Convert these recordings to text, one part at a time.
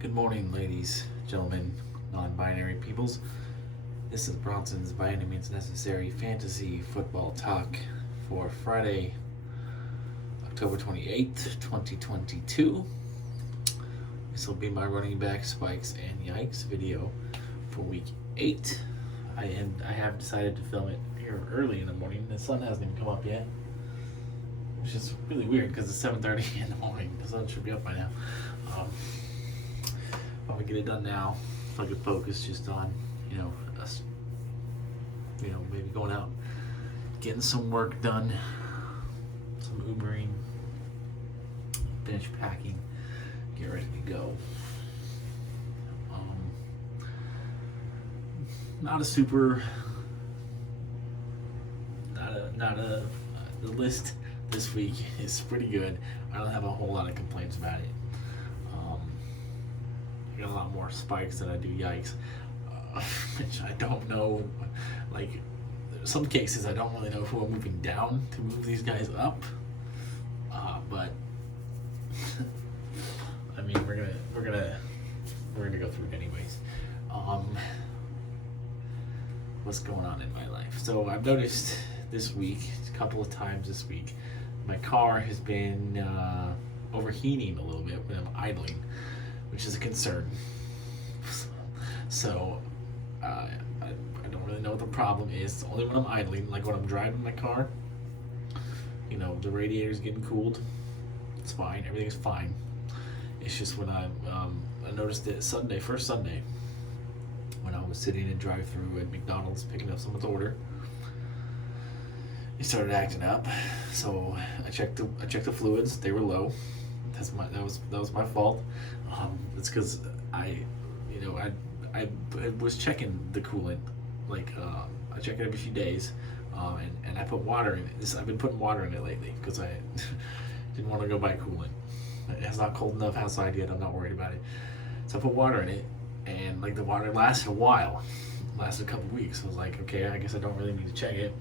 Good morning, ladies, gentlemen, non-binary peoples. This is Bronson's By Any Means Necessary Fantasy Football Talk for Friday, October 28th, 2022. This will be my running back spikes and yikes video for week 8. I have decided to film it here early in the morning. The sun hasn't even come up yet, which is really weird because it's 7:30 in the morning. The sun should be up by now. I'm gonna get it done now so I can focus just on, us, maybe going out, getting some work done, some Ubering, finish packing, get ready to go. The list this week is pretty good. I don't have a whole lot of complaints about it. I got a lot more spikes than I do yikes, which I don't know. Like, some cases I don't really know who I'm moving down to move these guys up. But I mean, we're gonna go through it anyways. What's going on in my life? So I've noticed this week, a couple of times this week, my car has been overheating a little bit when I'm idling, which is a concern. So I don't really know what the problem is. Only when I'm idling, like when I'm driving my car, the radiator's getting cooled. It's fine. Everything's fine. It's just when I noticed it first Sunday, when I was sitting in drive-thru at McDonald's picking up someone's order, it started acting up. So I checked the fluids. They were low. That was my fault. It's because I was checking the coolant, I check it every few days, and I put water in it. I've been putting water in it lately because I didn't want to go buy coolant. It's not cold enough outside yet. I'm not worried about it. So I put water in it, and the water lasted a while, lasted a couple weeks. I was like, okay, I guess I don't really need to check it.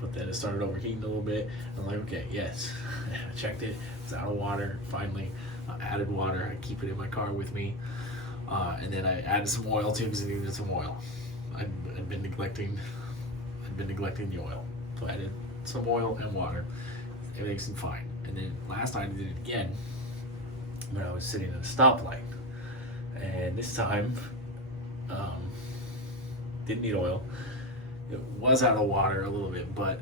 But then it started overheating a little bit. I'm like, okay, yes. I checked it. It's out of water. Finally, added water. I keep it in my car with me. And then I added some oil too because I needed some oil. I'd been neglecting the oil. So I added some oil and water. Everything seemed fine. And then last night I did it again when I was sitting at a stoplight. And this time, didn't need oil. It was out of water a little bit, but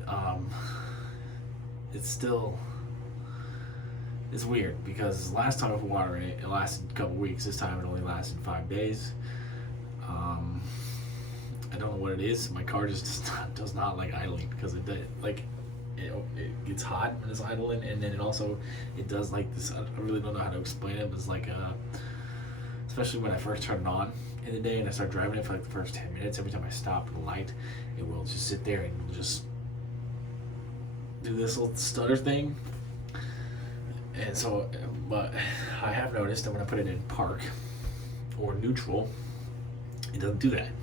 it's weird because last time with water in it, it lasted a couple weeks. This time it only lasted 5 days. I don't know what it is. My car just does not like idling because it gets hot when it's idling, and then it does like this. I really don't know how to explain it, but it's especially when I first turn it on in the day and I start driving it for the first 10 minutes, every time I stop at a light, it will just sit there and will just do this little stutter thing. And so, but I have noticed that when I put it in park or neutral, it doesn't do that.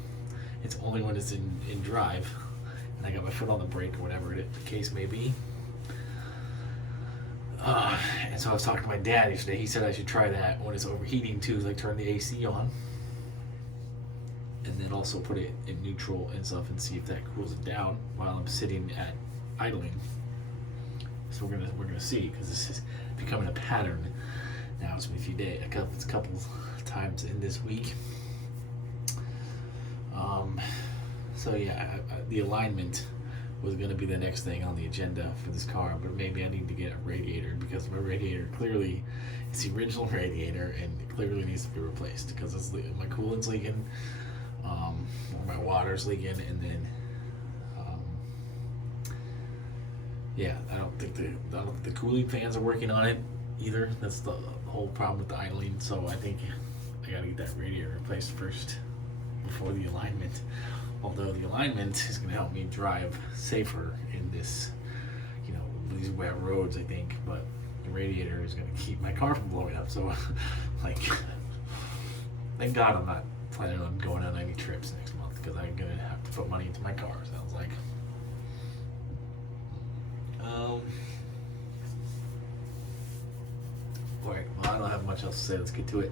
It's only when it's in drive and I got my foot on the brake or whatever the case may be. And so I was talking to my dad yesterday. He said I should try that when it's overheating too, turn the AC on and then also put it in neutral and stuff and see if that cools it down while I'm sitting at idling. So we're gonna see, because this is becoming a pattern now. It's been a couple times in this week. So yeah, the alignment was going to be the next thing on the agenda for this car, but maybe I need to get a radiator because my radiator clearly, it's the original radiator and it clearly needs to be replaced because my coolant's leaking, or my water's leaking, and then I don't think the cooling fans are working on it either. That's the whole problem with the idling. So I think I gotta get that radiator replaced first before the alignment. Although the alignment is going to help me drive safer in these wet roads, I think. But the radiator is going to keep my car from blowing up. So, thank God I'm not planning on going on any trips next month because I'm going to have to put money into my car, sounds like. Alright, well, I don't have much else to say. Let's get to it.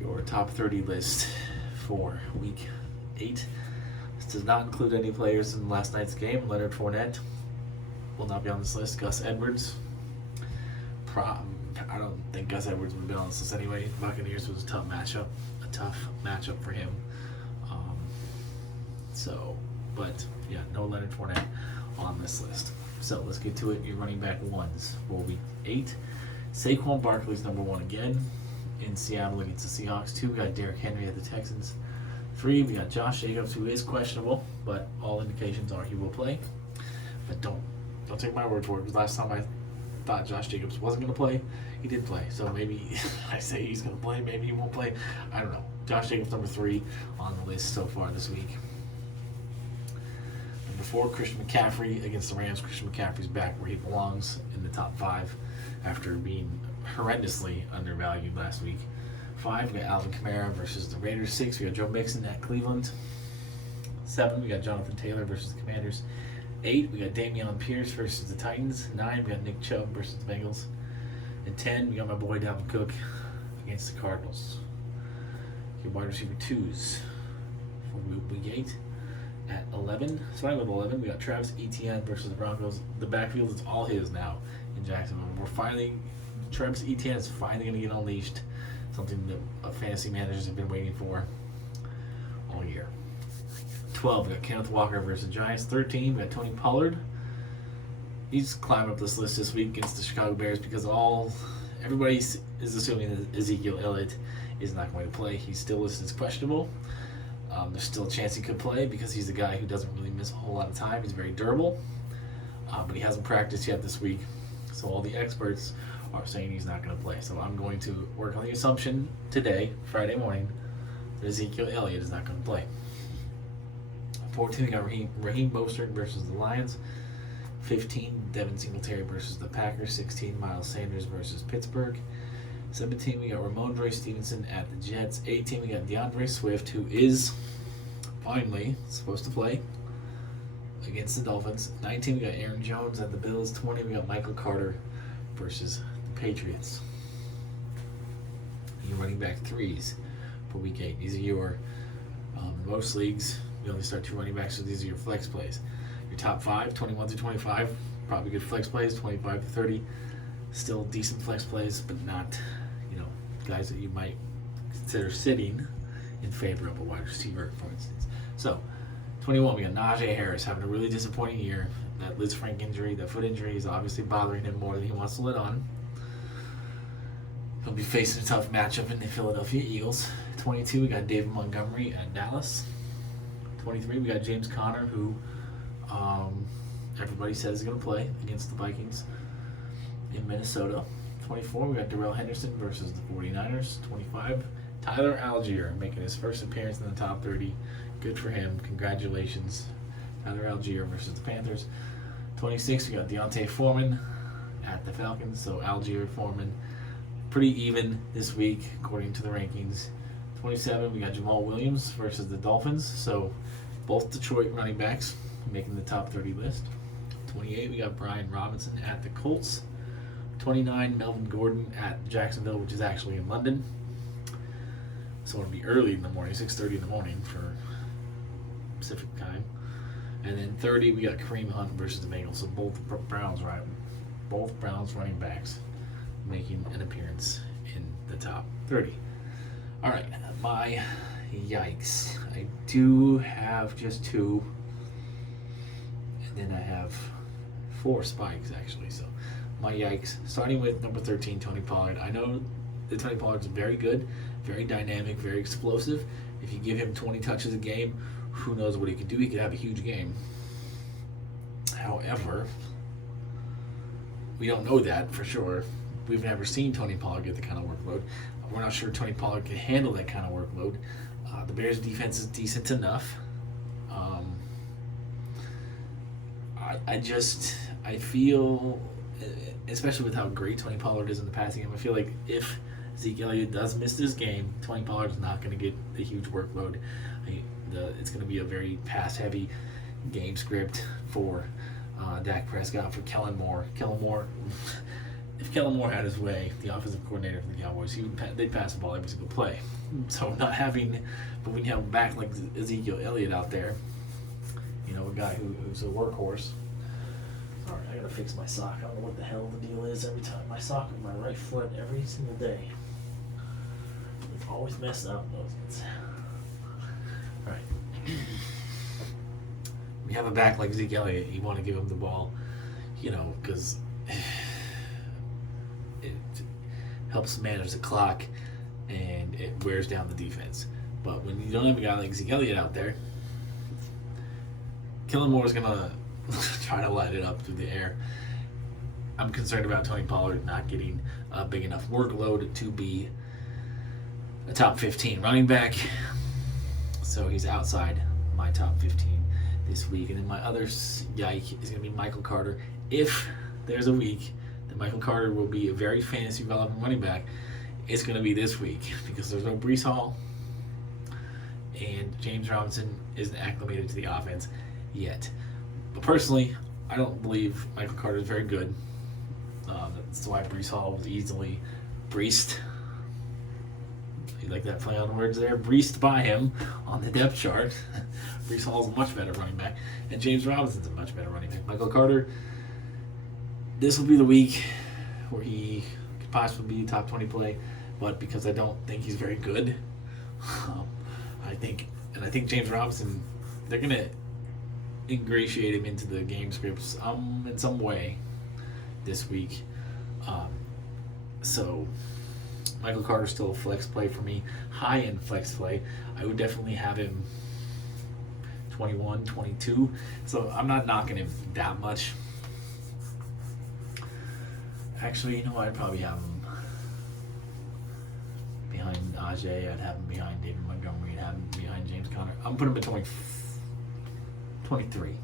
your top 30 list for week 8. This does not include any players in last night's game. Leonard Fournette will not be on this list. Gus Edwards. I don't think Gus Edwards would be on this list anyway. Buccaneers was a tough matchup for him. But yeah, no Leonard Fournette on this list. So let's get to it. Your running back ones for week 8. Saquon Barkley's number 1 again in Seattle against the Seahawks. 2, we got Derrick Henry at the Texans. 3, we got Josh Jacobs, who is questionable, but all indications are he will play. But don't take my word for it, because last time I thought Josh Jacobs wasn't going to play, he did play. So maybe I say he's going to play, maybe he won't play. I don't know. Josh Jacobs number 3 on the list so far this week. Number 4, Christian McCaffrey against the Rams. Christian McCaffrey's back where he belongs in the top 5 after being horrendously undervalued last week. 5, we got Alvin Kamara versus the Raiders. 6, we got Joe Mixon at Cleveland. 7, we got Jonathan Taylor versus the Commanders. 8, we got Dameon Pierce versus the Titans. 9, we got Nick Chubb versus the Bengals. And 10, we got my boy Dalvin Cook against the Cardinals. Your wide receiver 2s for week 8. At 11, starting with 11, we got Travis Etienne versus the Broncos. The backfield is all his now in Jacksonville. Travis Etienne is finally going to get unleashed, something that fantasy managers have been waiting for all year. 12, we got Kenneth Walker versus the Giants. 13, we got Tony Pollard. He's climbing up this list this week against the Chicago Bears because everybody is assuming that Ezekiel Elliott is not going to play. He's still listed as questionable. There's still a chance he could play because he's a guy who doesn't really miss a whole lot of time. He's very durable, but he hasn't practiced yet this week. So all the experts are saying he's not going to play. So I'm going to work on the assumption today, Friday morning, that Ezekiel Elliott is not going to play. 14, we got Raheem Mostert versus the Lions. 15, Devin Singletary versus the Packers. 16, Miles Sanders versus Pittsburgh. 17, we got Ramondre Stevenson at the Jets. 18, we got DeAndre Swift, who is finally supposed to play against the Dolphins. 19, we got Aaron Jones at the Bills. 20, we got Michael Carter versus the Patriots. Your running back 3s for week 8. These are your, in most leagues, we only start 2 running backs, so these are your flex plays. Your top 5, 21 through 25, probably good flex plays. 25 to 30, still decent flex plays, but not, guys that you might consider sitting in favor of a wide receiver, for instance. So, 21, we got Najee Harris having a really disappointing year. That Liz Frank injury, that foot injury is obviously bothering him more than he wants to let on. He'll be facing a tough matchup in the Philadelphia Eagles. 22, we got David Montgomery at Dallas. 23, we got James Conner, who everybody says is going to play against the Vikings in Minnesota. 24, we got Darrell Henderson versus the 49ers. 25, Tyler Algier making his first appearance in the top 30. Good for him. Congratulations. Tyler Algier versus the Panthers. 26, we got Deontay Foreman at the Falcons. So Algier, Foreman, pretty even this week according to the rankings. 27, we got Jamal Williams versus the Dolphins. So both Detroit running backs making the top 30 list. 28, we got Brian Robinson at the Colts. 29, Melvin Gordon at Jacksonville, which is actually in London. So it'll be early in the morning, 6:30 in the morning for Pacific time. And then 30, we got Kareem Hunt versus the Bengals. So both Browns running backs making an appearance in the top 30. All right, my yikes. I do have just 2, and then I have 4 spikes actually. So my yikes, starting with number 13, Tony Pollard. I know that Tony Pollard's very good, very dynamic, very explosive. If you give him 20 touches a game, who knows what he could do. He could have a huge game. However, we don't know that for sure. We've never seen Tony Pollard get the kind of workload. We're not sure Tony Pollard can handle that kind of workload. The Bears' defense is decent enough. I feel, especially with how great Tony Pollard is in the passing game, I feel like if Zeke Elliott does miss this game, Tony Pollard is not going to get the huge workload. It's going to be a very pass-heavy game script for Dak Prescott, for Kellen Moore. Kellen Moore, if Kellen Moore had his way, the offensive coordinator for the Cowboys, they'd pass the ball every single play. So but when you have a back like Ezekiel Elliott out there, a guy who's a workhorse. Sorry, I gotta fix my sock. I don't know what the hell the deal is every time. My sock on my right foot every single day. It's always messed up. Alright. When you have a back like Zeke Elliott, you want to give him the ball, because it helps manage the clock and it wears down the defense. But when you don't have a guy like Zeke Elliott out there, Kellen Moore is going to try to light it up through the air. I'm concerned about Tony Pollard not getting a big enough workload to be a top 15 running back. So he's outside my top 15 this week. And then my other yike is going to be Michael Carter. If there's a week that Michael Carter will be a very fantasy relevant running back, it's going to be this week because there's no Breece Hall and James Robinson isn't acclimated to the offense yet. But personally, I don't believe Michael Carter is very good. That's why Breece Hall was easily breeced. You like that play on words there? Breeced by him on the depth chart. Breece Hall's a much better running back, and James Robinson's a much better running back. Michael Carter, this will be the week where he could possibly be a top 20 play, but because I don't think he's very good, I think James Robinson, they're going to ingratiate him into the game scripts in some way this week. So Michael Carter's still a flex play for me, high-end flex play. I would definitely have him 21, 22. So I'm not knocking him that much. Actually, I'd probably have him behind Ajay. I'd have him behind David Montgomery. I'd have him behind James Conner. I'm putting him at 23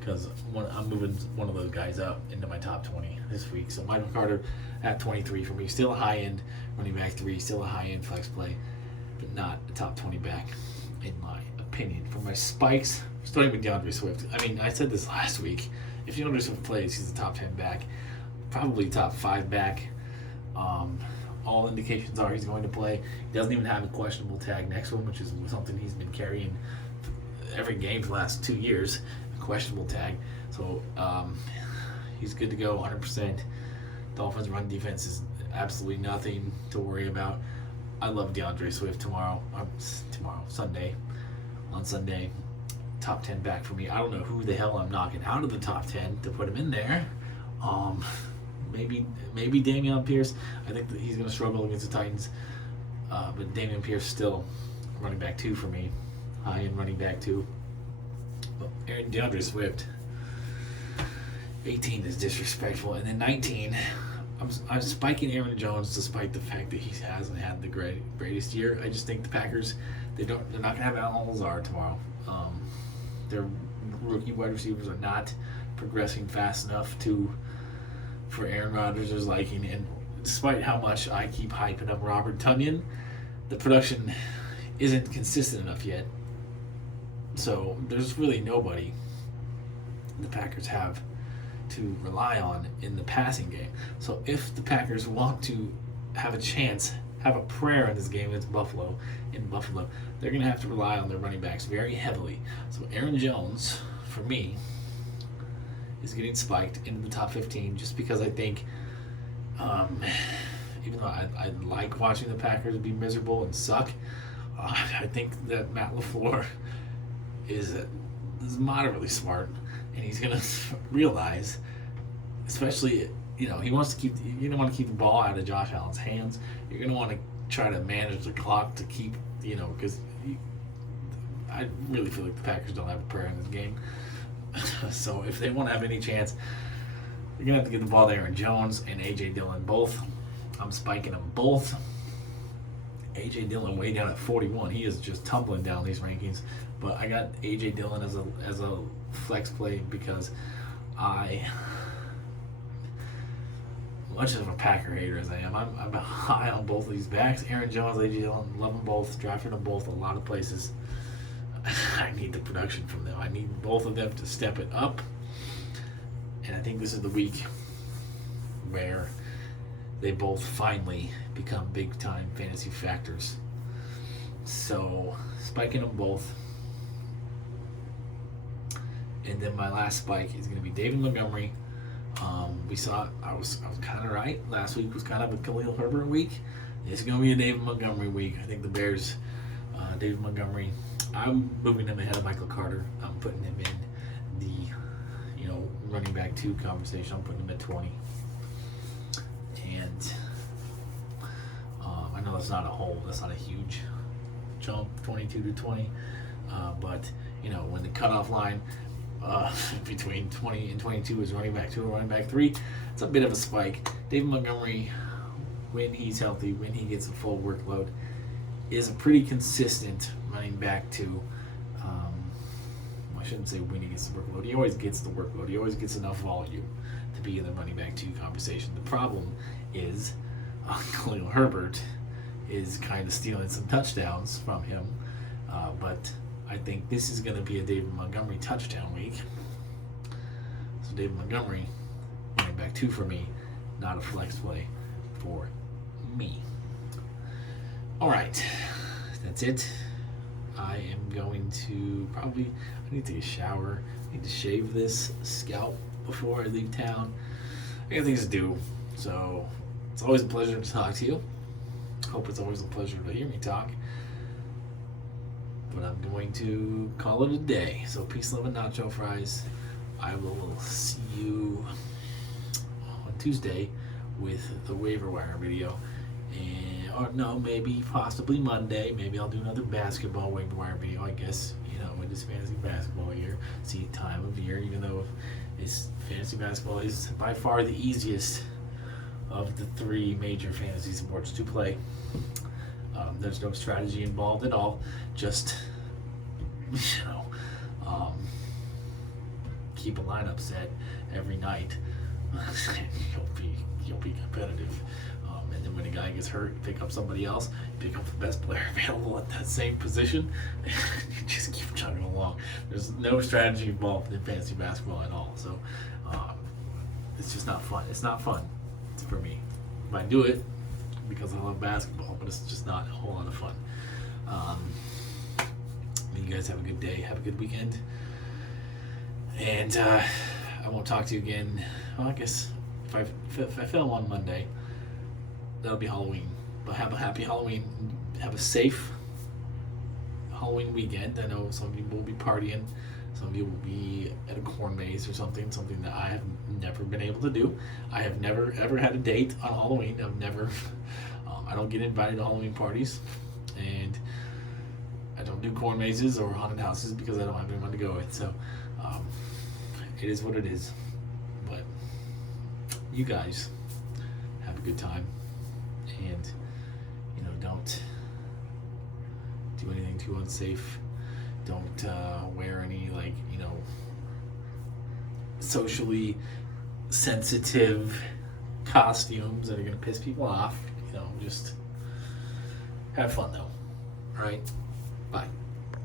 because I'm moving one of those guys up into my top 20 this week. So Michael Carter at 23 for me. Still a high-end running back 3. Still a high-end flex play, but not a top 20 back in my opinion. For my spikes, starting with DeAndre Swift. I said this last week. If DeAndre Swift plays, he's a top 10 back. Probably top 5 back. All indications are he's going to play. He doesn't even have a questionable tag next to him, which is something he's been carrying every game for the last 2 years. A questionable tag. So he's good to go 100%. Dolphins run defense is absolutely nothing to worry about. I love DeAndre Swift Sunday. On Sunday, top 10 back for me. I don't know who the hell I'm knocking out of the top 10 to put him in there. Maybe Dameon Pierce. I think that he's going to struggle against the Titans. But Dameon Pierce still running back 2 for me. High-end running back 2. But DeAndre Swift, 18 is disrespectful. And then 19, I'm spiking Aaron Jones despite the fact that he hasn't had the greatest year. I just think the Packers, they're not going to have Allen Lazard tomorrow. Their rookie wide receivers are not progressing fast enough for Aaron Rodgers' liking, and despite how much I keep hyping up Robert Tonyan, the production isn't consistent enough yet. So there's really nobody the Packers have to rely on in the passing game. So if the Packers want to have a chance, have a prayer in this game against Buffalo, they're going to have to rely on their running backs very heavily. So Aaron Jones, for me, is getting spiked into the top 15 just because I think, even though I like watching the Packers be miserable and suck, I think that Matt LaFleur is moderately smart, and he's going to realize, especially, he wants to you're going to want to keep the ball out of Josh Allen's hands. You're going to want to try to manage the clock to keep, because I really feel like the Packers don't have a prayer in this game. So if they want to have any chance, you're going to have to get the ball to Aaron Jones and A.J. Dillon both. I'm spiking them both. A.J. Dillon way down at 41. He is just tumbling down these rankings. But I got A.J. Dillon as a flex play because much of a Packer hater as I am, I'm high on both of these backs. Aaron Jones, A.J. Dillon, love them both. Drafting them both a lot of places. I need the production from them. I need both of them to step it up. And I think this is the week where they both finally become big time fantasy factors. So spiking them both. And then my last spike is going to be David Montgomery. We saw I was kind of right. Last week was kind of a Khalil Herbert week. It's going to be a David Montgomery week. I think the Bears, David Montgomery, I'm moving him ahead of Michael Carter. I'm putting him in the running back 2 conversation. I'm putting him at 20. And I know that's not a huge jump, 22 to 20. But when the cutoff line between 20 and 22 is running back 2 and running back 3, it's a bit of a spike. David Montgomery, when he's healthy, when he gets a full workload, is a pretty consistent running back 2. I shouldn't say when he gets the workload. He always gets the workload. He always gets enough volume to be in the running back 2 conversation. The problem is Khalil Herbert is kind of stealing some touchdowns from him. But I think this is going to be a David Montgomery touchdown week. So David Montgomery, running back 2 for me, not a flex play for me. All right, that's it. I am going to I need to take a shower. I need to shave this scalp before I leave town. I got things to do. So it's always a pleasure to talk to you. Hope it's always a pleasure to hear me talk. But I'm going to call it a day. So peace, love, and nacho fries. I will see you on Tuesday with the waiver wire video. Or no, maybe possibly Monday. Maybe I'll do another basketball waiver wire video. I guess it is fantasy basketball year. See, time of year. Even though fantasy basketball is by far the easiest of the 3 major fantasy sports to play. There's no strategy involved at all. Just keep a lineup set every night. You'll be competitive. And then when a guy gets hurt, you pick up somebody else, pick up the best player available at that same position, and you just keep chugging along. There's no strategy involved in fantasy basketball at all. So it's just not fun. It's not fun for me. I do it because I love basketball, but it's just not a whole lot of fun. You guys have a good day. Have a good weekend. And I won't talk to you again. Well, I guess if I film on Monday, that'll be Halloween. But have a happy Halloween. Have a safe Halloween weekend. I know some of you will be partying. Some of you will be at a corn maze or something that I have never been able to do. I have never ever had a date on Halloween. I don't get invited to Halloween parties, and I don't do corn mazes or haunted houses because I don't have anyone to go with. So it is what it is. But you guys have a good time, and don't do anything too unsafe. Don't wear any socially sensitive costumes that are going to piss people off. Just have fun though. All right? Bye.